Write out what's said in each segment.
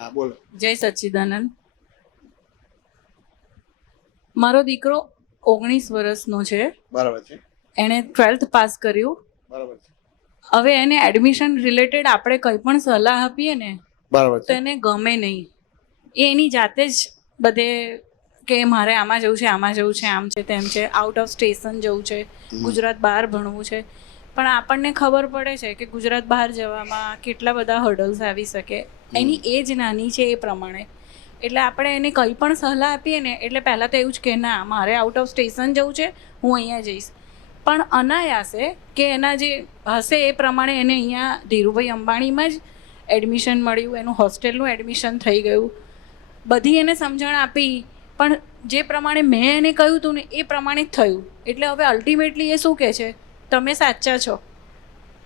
હા બોલો. જય સચ્ચિદાનંદ. મારો દીકરો 19 વર્ષનો છે. બરાબર છે. એણે 12th પાસ કર્યું. બરાબર છે. હવે એને એડમિશન રિલેટેડ આપણે કંઈ પણ સલાહ આપીએ ને બરાબર તો છે. એને ગમે નહીં. એ એની જાતે જ બધે કે મારે આમાં જવું છે, આમાં જવું છે, આમ છે, તેમ છે, આઉટ ઓફ સ્ટેશન જવું છે, ગુજરાત બહાર ભણવું છે. પણ આપણને ખબર પડે છે કે ગુજરાત બહાર જવામાં કેટલા બધા હર્ડલ્સ આવી શકે. એની એજ નાની છે એ પ્રમાણે. એટલે આપણે એને કંઈ પણ સલાહ આપીએ ને એટલે પહેલાં તો એવું જ કે ના મારે આઉટ ઓફ સ્ટેશન જવું છે, હું અહીંયા જઈશ. પણ અનાયાસે કે એના જે હશે એ પ્રમાણે એને અહીંયા ધીરુભાઈ અંબાણીમાં જ એડમિશન મળ્યું, એનું હોસ્ટેલનું એડમિશન થઈ ગયું. બધી એને સમજણ આપી, પણ જે પ્રમાણે મેં એને કહ્યું હતું ને એ પ્રમાણે જ થયું. એટલે હવે અલ્ટિમેટલી એ શું કહે છે, તમે સાચા છો.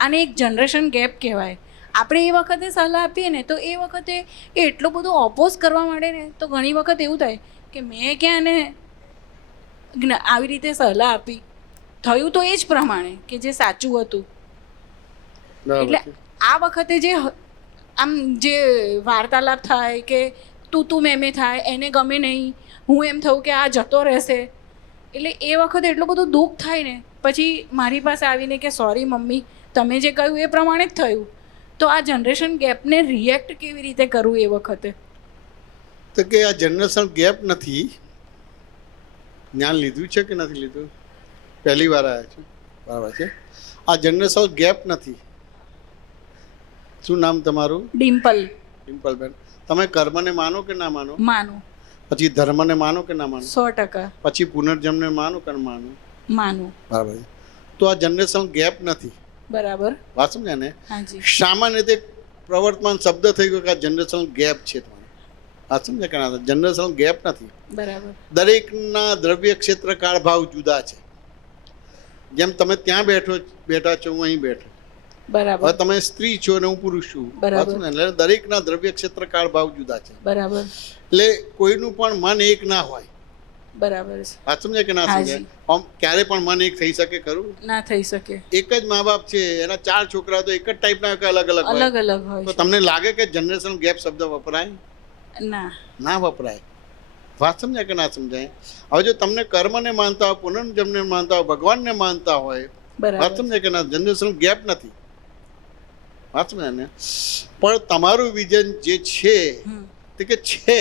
આને એક જનરેશન ગેપ કહેવાય. આપણે એ વખતે સલાહ આપીએ ને તો એ વખતે એ એટલો બધો ઓપોઝ કરવા માંડે ને તો ઘણી વખત એવું થાય કે મેં ક્યાં એને આવી રીતે સલાહ આપી. થયું તો એ જ પ્રમાણે કે જે સાચું હતું. એટલે આ વખતે જે આમ જે વાર્તાલાપ થાય કે તું મેં થાય, એને ગમે નહીં, હું એમ થયું કે આ જતો રહેશે, એટલે એ વખતે એટલું બધું દુઃખ થાય ને પછી મારી પાસે આવીને કે સોરી મમ્મી, તમે જે કહ્યું એ પ્રમાણે જ થયું. તો આ જનરેશન ગેપને રિએક્ટ કેવી રીતે કરવું એ વખતે? તો કે આ જનરેશન ગેપ નથી. જ્ઞાન લીધું છે કે નથી લીધું? પહેલી વાર આવ્યા છે. બરાબર છે. આ જનરેશન ગેપ નથી. શું નામ તમારું? ડિમ્પલ. ડિમ્પલબેન, તમે કર્મને માનો કે ના માનો? માનું. પછી ધર્મને માનો કે ના માનો? 100%. પછી પુનર્જન્મને માનો કે ના માનો? માનું. બરાબર છે. તો આ જનરેશન ગેપ નથી. બરાબર. વાત સમજ્યા ને? હાજી. સામાન્ય રીતે પ્રવર્તમાન શબ્દ થઈ ગયો કે આ જનરેશન ગેપ છે. વાત સમજ્યા કે ના? જનરેશન ગેપ નથી. બરાબર. દરેકના દ્રવ્ય ક્ષેત્ર કાળ ભાવ જુદા છે. જેમ તમે ત્યાં બેઠા છો, હું અહીં બેઠો. બરાબર. હવે તમે સ્ત્રી છો અને હું પુરુષ છું. બરાબર. એટલે દરેકના દ્રવ્ય ક્ષેત્ર કાળ ભાવ જુદા છે. બરાબર. એટલે કોઈનું પણ મન એક ના હોય. બરાબર છે. વાત સમજાય કે ના સમજાય? આમ ક્યારે પણ મન એક થઈ શકે ખરું? ના થઈ શકે. એક જ મા બાપ છે, એના 4 છોકરા તો એક જ ટાઈપના કે અલગ અલગ હોય. અલગ અલગ હોય તો છે. તમને લાગે કે જનરેશન ગેપ શબ્દ વપરાય? ના. ના વપરાય. વાત સમજાય કે ના સમજાય? હવે જો તમને કર્મને માનતા હોય, પુનર્જન્મને માનતા હોય, ભગવાનને માનતા હોય, વાત બરાબર. સમજાય કે ના? જનરેશન ગેપ નથી. વાત સમજાય ને? પણ તમારું વિઝન જે છે તે કે છે,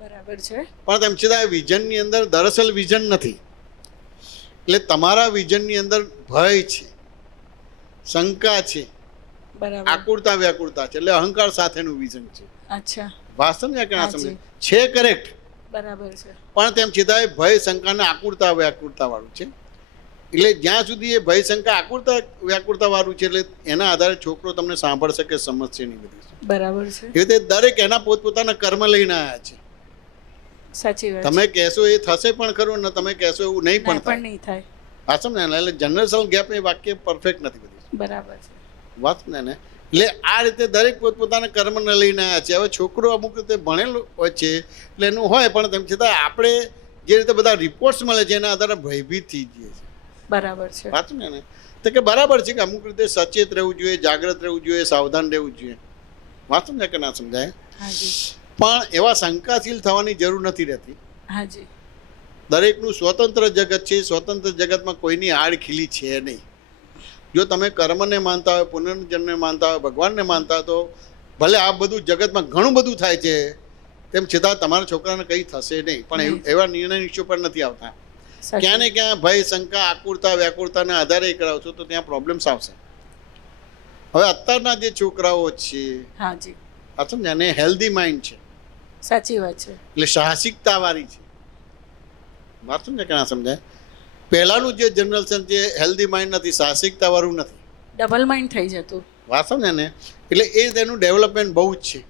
બરાબર છે. પણ તેમ છતાં વિઝનની અંદર દરઅસલ વિઝન નથી. એટલે તમારા વિઝનની અંદર ભય છે, શંકા છે, બરાબર. આકુરતા વ્યાકુરતા છે. એટલે અહંકાર સાથેનું વિઝન છે. અચ્છા. વાત સમજાય કે ના હાજી. સમજાય? છે કરેક્ટ, બરાબર છે. પણ તેમ છતાંય ભય શંકા અને આકુરતા વ્યાકુરતા વાળું છે. એટલે જ્યાં સુધી એ ભય શંકા આકુરતા વ્યાકુરતા વાળું છે, એટલે એના આધારે છોકરો તમને સાંભળશે કે સમજશે નહીં બધી. બરાબર છે. એ રીતે દરેક એના પોતપોતાના કર્મ લઈને આવ્યા છે. સાચી વાત. તમે કહેશો એ થશે પણ ખરું, ને તમે કહેશો એવું નહીં પણ પણ થાય. નહીં થાય. વાત સમજે ને? એટલે જનરેશન ગેપ એ વાક્ય પરફેક્ટ નથી બધી. બરાબર છે. વાત સમજે ને? એટલે આ રીતે દરેક પોતપોતાના કર્મને લઈને આવ્યા છે. હવે છોકરો અમુક રીતે ભણેલો હોય છે એટલે એનું હોય, પણ તેમ છતાં આપણે જે રીતે બધા રિપોર્ટ્સ મળે છે એના આધારે ભયભીત થઈ જઈએ છીએ. બરાબર છે. વાત સમજે ને? તો કે બરાબર છે કે અમુક રીતે સચેત રહેવું જોઈએ, જાગ્રત રહેવું જોઈએ, સાવધાન રહેવું જોઈએ. વાત સમજાય કે ના સમજાય? હાજી. પણ એવા શંકાશીલ થવાની જરૂર નથી રહેતી. હાજી. દરેકનું સ્વતંત્ર જગત છે. સ્વતંત્ર જગતમાં કોઈની આડ ખીલી છે નહીં. જો તમે કર્મને માનતા હોય, પુનર્જન્મને માનતા હોય, ભગવાનને માનતા હોય, તો ભલે આ બધું જગતમાં ઘણું બધું થાય છે, તેમ છતાં તમારા છોકરાને કંઈ થશે નહીં. પણ એવા નિર્ણય નિશ્ચય પર નથી આવતા. ક્યાં ને ક્યાં ભય શંકા આકુરતા વ્યાકુરતાના આધારે કરાવશો તો ત્યાં પ્રોબ્લેમ્સ આવશે. હવે અત્યારના જે છોકરાઓ છે, હાજી. આ સમજ્યા ને? હેલ્ધી માઇન્ડ છે, સાચી વાત છે. એટલે સાહસિકતા વાળી છે. વાત સમજાય કે ના સમજાય? પહેલાનું જે જનરેશન છે હેલ્ધી માઇન્ડ નથી, સાહસિકતા વાળું નથી. ડબલ માઇન્ડ થઈ જતું. વાત સમજે ને? એટલે એ તેનું ડેવલપમેન્ટ બહુ જ છે.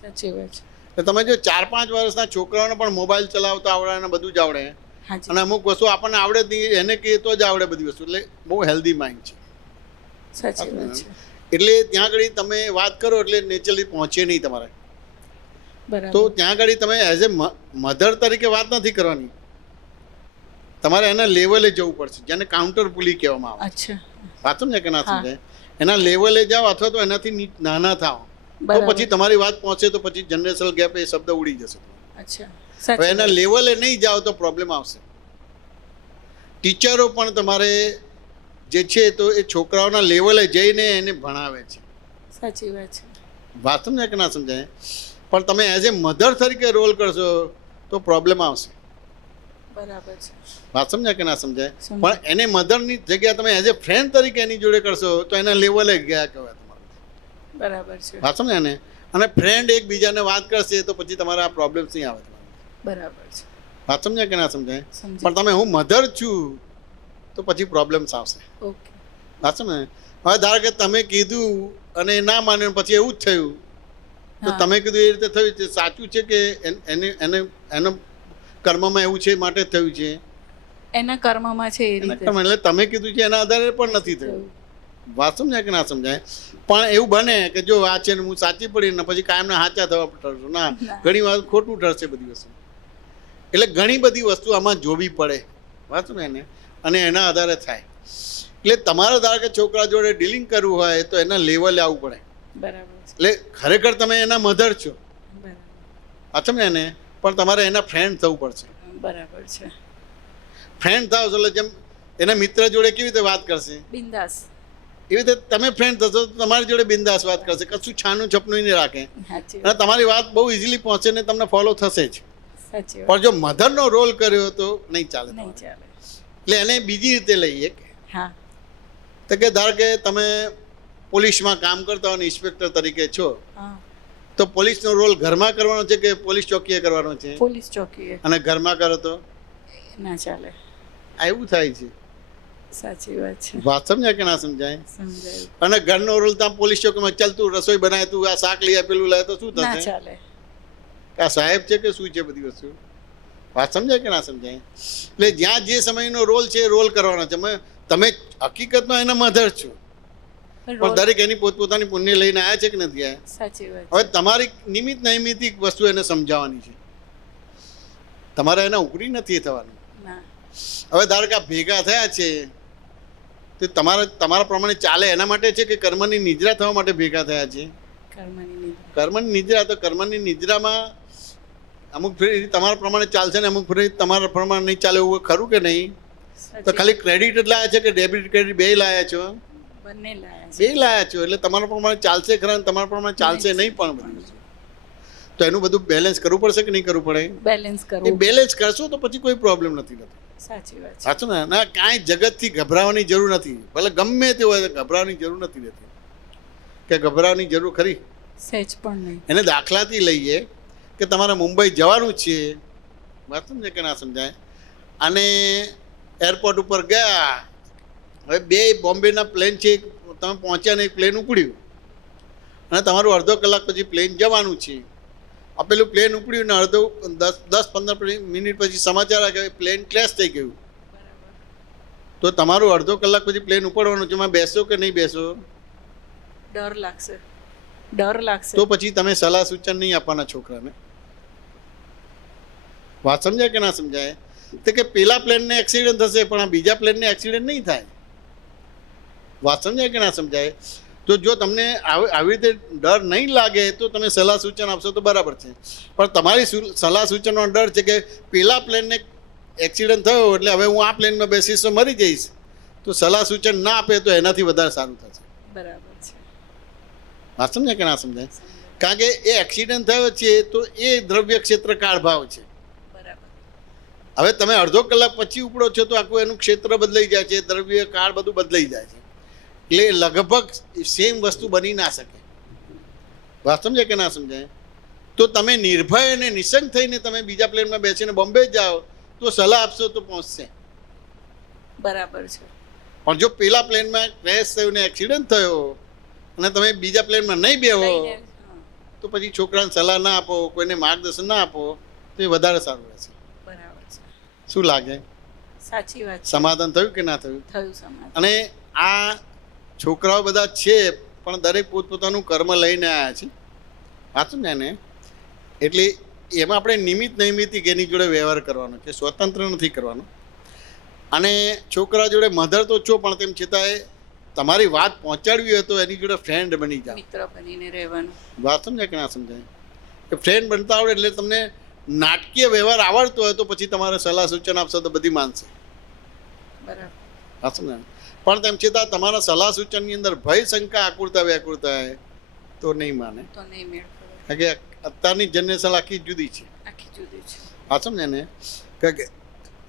સાચી વાત છે. એટલે તમે જો 4-5 વર્ષના છોકરાઓને પણ મોબાઈલ ચલાવતા આવડે અને બધું જ આવડે, હાજી. અને અમુક વસ્તુ આપણને આવડે જ નહીં, એને કહીએ તો જ આવડે બધી વસ્તુ. એટલે બહુ હેલ્ધી માઇન્ડ છે. સાચી વાત છે. એટલે ત્યાં આગળ તમે વાત કરો એટલે નેચરલી પહોંચે નહીં તમારે. બરાબર. તો ત્યાં આગળ તમે એઝ એ મધર તરીકે વાત નથી કરવાની, તમારે એના લેવલે જવું પડશે, જેને કાઉન્ટર પુલી કહેવામાં આવે. અચ્છા. વાત સમજે કે ના સમજાય? એના લેવલે જાઓ અથવા તો એનાથી નાના થાઓ. તો પછી તમારી વાત પહોંચે તો પછી જનરેશનલ ગેપ એ શબ્દ ઉડી જશે. અચ્છા, હવે સાચી એના લેવલે નહીં જાઓ તો પ્રોબ્લેમ આવશે. ટીચરો પણ તમારે જે છે તો એ છોકરાઓના લેવલે જઈને એને ભણાવે છે. સાચી વાત છે. વાત સમજાય કે ના સમજાય? પણ તમે એઝ એ મધર તરીકે રોલ કરશો તો પ્રોબ્લેમ આવશે. બરાબર છે. વાત સમજાય કે ના સમજાય? સમજાય. પણ એને મધરની જગ્યા તમે એઝ એ ફ્રેન્ડ તરીકે એની જોડે કરશો તો એના લેવલે ગયા કહેવાય તમારું. બરાબર છે. વાત સમજાય ને? અને ફ્રેન્ડ એકબીજાને વાત કરશે તો પછી તમારા આ પ્રોબ્લેમ્સ નહીં આવે તમારે. બરાબર છે. વાત સમજાય કે ના સમજાય? સમજી. પણ તમે હું મધર છું તો પછી પ્રોબ્લેમ્સ આવશે. ઓકે. વાત સમજાય? હવે ધારો કે તમે કીધું અને એ ના માન્યું પછી એવું જ થયું તો હા. તમે કીધું એ રીતે થયું છે સાચું છે કે એને એને એનો કર્મમાં એવું છે માટે જ થયું છે? એના કર્મમાં છે એ એના રીતે કર્મ એટલે તમે કીધું છે એના આધારે પણ નથી થયું. વાત સમજાય કે ના સમજાય? પણ એવું બને કે જો આ છે ને હું સાચી પડી ને પછી કાયમના સાચા થવા ઠરશું. ના, ના. ઘણી વાર ખોટું ઠરશે બધી વસ્તુ. એટલે ઘણી બધી વસ્તુ આમાં જોવી પડે. વાત સમજાય ને? અને એના આધારે થાય. એટલે તમારે ધારો કે છોકરા જોડે ડીલિંગ કરવું હોય તો એના લેવલે આવવું પડે. બરાબર છે. એટલે ખરેખર તમે એના મધર છો. બરાબર. વાત સમજાય ને? પણ તમારે એના ફ્રેન્ડ થવું પડશે. બરાબર છે. ફ્રેન્ડ થાવ છો એટલે જેમ એના મિત્ર જોડે કેવી રીતે વાત કરશે બિંદાસ. એવી રીતે તમે ફ્રેન્ડ થશો તો તમારી જોડે બિંદાસ વાત કરશે, કશું છાનું છપનું નહીં રાખે સાચી અને વાત. તમારી વાત બહુ ઇઝીલી પહોંચે ને તમને ફોલો થશે જ. સાચી વાત. પણ જો મધરનો રોલ કર્યો તો નહીં ચાલે નહીં તમારે. ચાલે. એટલે એને બીજી રીતે લઈએ હા. તો કે ધારો કે તમે પોલીસમાં કામ કરતા હોય ઇન્સ્પેક્ટર તરીકે છો હા. તો પોલીસનો રોલ ઘરમાં કરવાનો છે કે પોલીસ ચોકીએ કરવાનો છે? પોલીસ ચોકીએ અને ઘરમાં કરો તો ના ચાલે. આ એવું થાય છે. સાચી વાત છે. વાત સમજાય કે ના સમજાય? સમજાયું. અને ઘરનો રોલ ત્યાં પોલીસ ચોકીમાં ચાલ તું રસોઈ બનાય, તું આ શાક લઈ પેલું લાય તો શું ના થશે? ચાલે. કે આ સાહેબ છે કે શું છે બધી વસ્તુ? વાત સમજાય કે ના સમજાય? એટલે જ્યાં જે સમયનો રોલ છે એ રોલ કરવાનો છે. તમે હકીકતમાં એના મધર છો પણ દરેક એની પોતપોતાની પુણ્ય લઈને આવ્યા છે કે નથી આવ્યા? સાચી વાત હવે છે. તમારી નિમિત્ત નૈમિતિક વસ્તુ એને સમજાવવાની છે. તમારે એના ઉઘરી નથી થવાનું. ના. હવે ધારો કે આ ભેગા થયા છે તો તમારા પ્રમાણે ચાલે એના માટે છે કે કર્મની નિદ્રા થવા માટે ભેગા થયા છે? કર્મની નિદ્રા. કર્મની નિદ્રા. તો કર્મની નિદ્રામાં અમુક ફેરી તમારા પ્રમાણે ચાલશે ને અમુક ફેરી તમારા પ્રમાણે નહીં ચાલે એવું ખરું કે નહીં? તો સાચી ખાલી ક્રેડિટ જ લાયા છે કે ડેબિટ ક્રેડિટ બે લાયા છો? બંને લાયા બે છે. લાયા છો એટલે તમારા પ્રમાણે ચાલશે ખરા ને તમારા પ્રમાણે ચાલશે નહીં પણ બધું. તો એનું બધું બેલેન્સ કરવું પડશે કે નહીં કરવું પડે? બેલેન્સ એ કરવું. બેલેન્સ કરશો તો પછી કોઈ પ્રોબ્લેમ નથી થતો. સાચી વાત છે. સાચું ને? ના, કાંઈ જગતથી ગભરાવાની જરૂર નથી. ભલે ગમે તે હોય ગભરાવાની જરૂર નથી રહેતી. કે ગભરાવાની જરૂર ખરી? સહેજ પણ નહીં. એને દાખલાથી લઈએ કે તમારે મુંબઈ જવાનું છે. વાત સમજે કે ના સમજાય? અને એરપોર્ટ ઉપર ગયા. હવે બે બોમ્બેના પ્લેન છે, તમે પહોંચ્યા ને એક પ્લેન ઉપડ્યું અને તમારું અડધો કલાક પછી પ્લેન જવાનું છે. આ પેલું પ્લેન ઉપડ્યું ને 10-15 મિનિટ પછી સમાચાર આવ્યા કે પ્લેન ક્રેશ થઈ ગયું. તો તમારું અડધો કલાક પછી પ્લેન ઉપડવાનું છે, એમાં બેસો કે નહીં બેસો? ડર લાગશે. ડર લાગશે. તો પછી તમે સલાહ સૂચન નહીં આપવાના છોકરાને. વાત સમજાય કે ના સમજાય? તો કે પેલા પ્લેનને એક્સિડન્ટ થશે પણ આ બીજા પ્લેનને એક્સિડન્ટ નહીં થાય. વાત સમજાય કે ના સમજાય? તો જો તમને આવી રીતે ડર નહીં લાગે તો તમે સલાહ સૂચન આપશો તો બરાબર છે. પણ તમારી સલાહ સૂચનનો ડર છે કે પેલા પ્લેનને એક્સિડન્ટ થયો એટલે હવે હું આ પ્લેનમાં બેસીશ તો મરી જઈશ, તો સલાહ સૂચન ના આપે તો એનાથી વધારે સારું થશે. બરાબર છે. વાત સમજાય કે ના સમજાય? કારણ કે એ એક્સિડન્ટ થયો છે તો એ દ્રવ્ય ક્ષેત્ર કાળ ભાવ છે. બરાબર. હવે તમે અડધો કલાક પછી ઉપડો છો તો આખું એનું ક્ષેત્ર બદલાઈ જાય છે, દ્રવ્ય કાળ બધું બદલાઈ જાય છે. એટલે લગભગ સેમ વસ્તુ બની ના શકે. વાત સમજાય કે ના સમજાય? તો તમે નિર્ભય અને નિશંક થઈને તમે બીજા પ્લેનમાં બેસીને બોમ્બે જાઓ તો સલાહ આપશો તો પહોંચશે. બરાબર છે. પણ જો પેલા પ્લેનમાં ક્રેશ થયું ને એક્સિડન્ટ થયો અને તમે બીજા પ્લેનમાં નહીં બેહો લઈને, હા. તો પછી છોકરાને સલાહ ના આપો, કોઈને માર્ગદર્શન ના આપો તો એ વધારે સારું રહેશે. બરાબર છે. શું લાગે? સાચી વાત છે. સમાધાન થયું કે ના થયું? થયું સમાજ. અને આ છોકરાઓ બધા છે પણ દરેક પોતપોતાનું કર્મ લઈને આવ્યા છે. સાચું ને? એટલે એમાં આપણે નિમિત્ત નૈમિતિક એની જોડે વ્યવહાર કરવાનો છે, સ્વતંત્ર નથી કરવાનો. અને છોકરા જોડે મધર તો છો પણ તેમ છતાંય તમારી વાત પહોંચાડવી હોય તો એની જોડે ફ્રેન્ડ બની જાઓ. મિત્ર બનીને રહેવાનું. વાત સમજાય કે ના સમજાય? કે ફ્રેન્ડ બનતા આવડે એટલે તમને નાટકીય વ્યવહાર આવડતો હોય તો પછી તમારે સલાહ સૂચન આપશો તો બધી માનશે. બરાબર. વાત સમજાય? પણ તેમ છતાં તમારા સલાહ સૂચનની અંદર ભય, શંકા, આકુરતા વ્યાકુરતા હોય તો નહીં માને. તો નહીં મેળ પડે. કારણ કે અત્યારની જનરેશન આખી જુદી છે. આખી જુદી છે. વાત સમજે ને? કારણ કે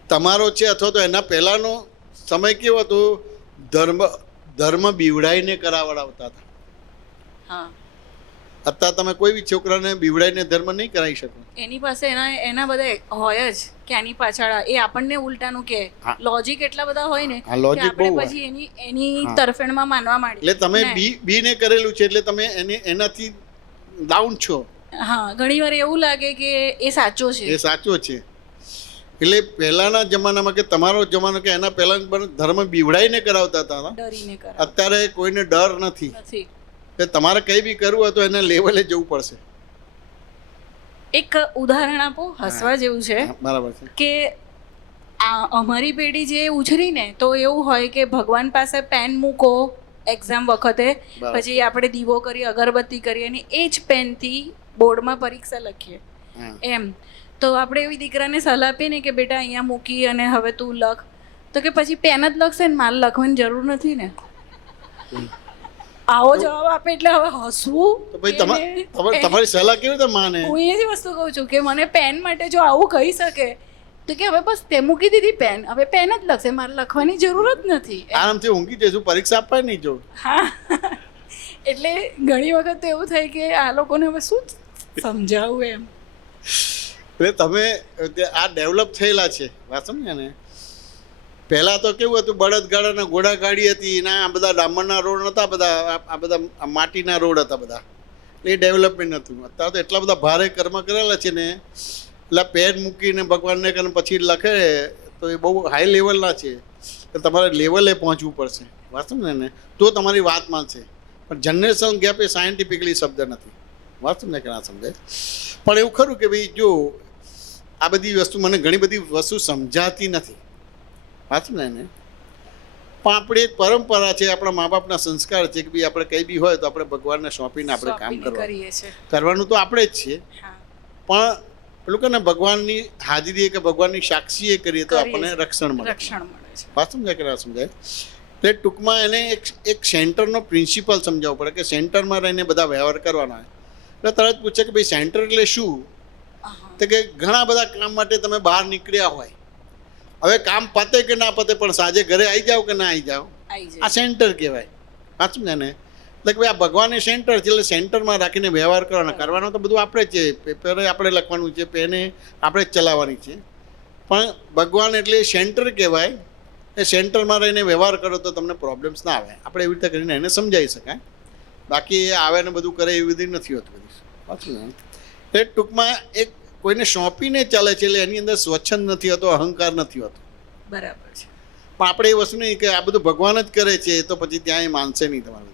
તમારો છે અથવા તો એના પહેલાંનો સમય કેવો હતો, ધર્મ બીવડાઈને કરાવડાવતા હતા. હા. અત્યારે તમે કોઈ બી છોકરાને બીવડાઈને ધર્મ નહીં કરાવી શકો. એની પાસે એના બધા હોય જ કે આની પાછળ એ આપણને ઉલટાનું કે હા. લોજિક એટલા બધા હોય ને હા, કે logic આપણે બહુ હોય. પછી એની હા. તરફેણમાં માનવા માંડીએ. એટલે તમે ને. બીને કરેલું છે એટલે તમે એનાથી ડાઉન છો. હા, ઘણીવાર એવું લાગે કે એ સાચો છે. એ સાચો છે. એટલે પહેલાના જમાનામાં કે તમારો જમાનો કે એના પહેલા ધર્મ બીવડાઈને કરાવતા હતા. ડરીને કરે અત્યારે કોઈને ડર નથી નથી. કે તમારે કંઈ બી કરવું હોય તો એના લેવલે જવું પડશે. એક ઉદાહરણ આપો, હસવા જેવું છે હા, બરાબર છે. કે આ અમારી પેઢી જે ઉછરી ને તો એવું હોય કે ભગવાન પાસે પેન મૂકો એક્ઝામ વખતે, બરાબર. પછી આપણે દીવો કરી, અગરબત્તી કરી અને એ જ પેનથી બોર્ડમાં પરીક્ષા લખીએ. હા. એમ તો આપણે એવી દીકરાને સલાહ આપીએ ને કે બેટા અહીંયા મૂકી અને હવે તું લખ, તો કે પછી પેન જ લખશે ને, માલ લખવાની જરૂર નથી ને. આવો જવાબ આપે એટલે હવે હસવું તો ભાઈ કે એને- તમારી સલાહ કેવી રીતે માને? હું એ જ વસ્તુ કહું છું કે મને પેન માટે જો આવું કહી શકે તો કે હવે બસ તે મૂકી દીધી પેન, હવે પેન જ લખશે, મારે લખવાની જરૂર જ નથી. આરામથી ઊંઘી જઈશું, પરીક્ષા આપવા નહીં જો. હા, એટલે ઘણી વખત એવું થાય કે આ લોકોને હવે શું સમજાવું એમ. એટલે તમે આ ડેવલપ થયેલા છે. વાત સમજ્યા ને? પહેલાં તો કેવું હતું, બળદગાડાના ઘોડા ગાડી હતી, ના આ બધા ડામરના રોડ નહોતા, બધા આ બધા માટીના રોડ હતા બધા. એટલે એ ડેવલપમેન્ટ હતું. અત્યારે તો એટલા બધા ભારે કર્મ કરેલા છે ને, એટલે પેન મૂકીને ભગવાનને કરીને પછી લખે તો એ બહુ હાઈ લેવલના છે. તો તમારે લેવલે પહોંચવું પડશે. વાત સમજે ને? તો તમારી વાત માનશે. પણ જનરેશન ગેપ એ સાયન્ટિફિકલી શબ્દ નથી. વાત સમજે કે ના સમજે? પણ એવું ખરું કે ભાઈ જો આ બધી વસ્તુ મને ઘણી બધી વસ્તુ સમજાતી નથી. વાત સમજે ને? પણ આપણી એક પરંપરા છે, આપણા મા બાપના સંસ્કાર છે કે ભાઈ આપણે કંઈ બી હોય તો આપણે ભગવાનને સોંપીને આપણે કામ કરીએ છીએ. કરવાનું તો આપણે જ છીએ. હા, પણ પેલું કે ને ભગવાનની હાજરી કે ભગવાનની સાક્ષીએ કરીએ તો આપણને રક્ષણ મળે. રક્ષણ મળે છે. વાત સમજાય કે ના સમજાય? એટલે ટૂંકમાં એને એક સેન્ટરનો પ્રિન્સિપલ સમજાવવો પડે કે સેન્ટરમાં રહીને બધા વ્યવહાર કરવાના. એટલે તરત પૂછે કે ભાઈ સેન્ટર એટલે શું? તો કે ઘણા બધા કામ માટે તમે બહાર નીકળ્યા હોય, હવે કામ પતે કે ના પતે પણ સાંજે ઘરે આવી જાઓ કે ના આવી જાઓ, આ સેન્ટર કહેવાય. વાત સમજ્યા ને? એટલે કે ભાઈ આ ભગવાન એ સેન્ટર છે, એટલે સેન્ટરમાં રાખીને વ્યવહાર કરવાનો તો બધું આપણે જ છે. પેપરે આપણે લખવાનું છે, પેને આપણે જ ચલાવવાની છે. પણ ભગવાન એટલે સેન્ટર કહેવાય. એ સેન્ટરમાં રહીને વ્યવહાર કરો તો તમને પ્રોબ્લેમ્સ ના આવે. આપણે એવી રીતે કરીને એને સમજાવી શકાય. બાકી એ આવે ને બધું કરે એવી બધી નથી હોતું બધી. સાચું ને? એ ટૂંકમાં એક કોઈને સોંપીને ચાલે છે, એટલે એની અંદર સ્વચ્છંદ નથી હોતો, અહંકાર નથી હોતો. બરાબર છે. પણ આપણે એ વસ્તુ નહીં કે આ બધું ભગવાન જ કરે છે તો પછી ત્યાં એ માનશે નહીં તમારે.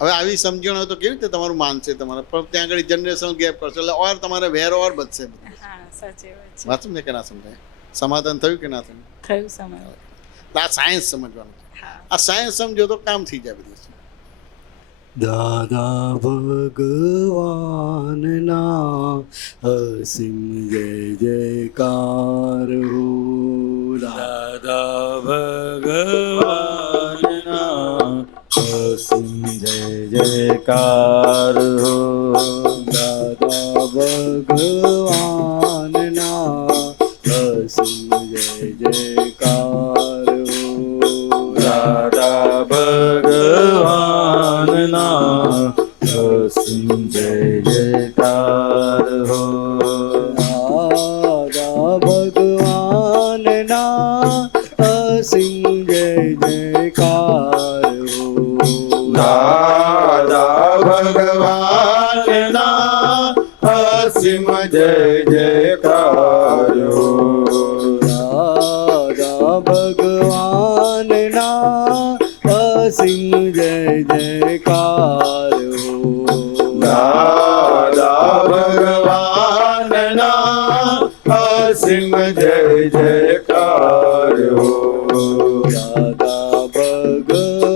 હવે આવી સમજણ હોય તો કેવી રીતે તમારું માનશે તમારે? પણ ત્યાં આગળ જનરેશન ગેપ કરશે એટલે ઓર તમારે વેર ઓર વધશે. હા, સાચી વાત છે. વાત સમજે કે ના સમજાય? સમાધાન થયું કે ના થયું? થયું સમય. આ સાયન્સ સમજવાનું છે. હા. આ સાયન્સ સમજો તો કામ થઈ જાય બધું. દાદા ભગવાનના અસીમ જય જયકાર હો. દાદા ભગવાનના અસીમ જય જયકાર હો. દાદા ભગવાનના અસીમ જય જયકાર હો. દાદા ભગવાનના અસીમ જય જયકાર હો. દાદા ભગવાનના અસીમ જય જયકાર હો. દાદા ભગવાનના અસીમ જય જયકાર હો. દાદા ભગવાનના અસીમ જય જયકાર હો. દાદા ભગવાનના અસીમ જય જયકાર હો. દાદા ભગવાનના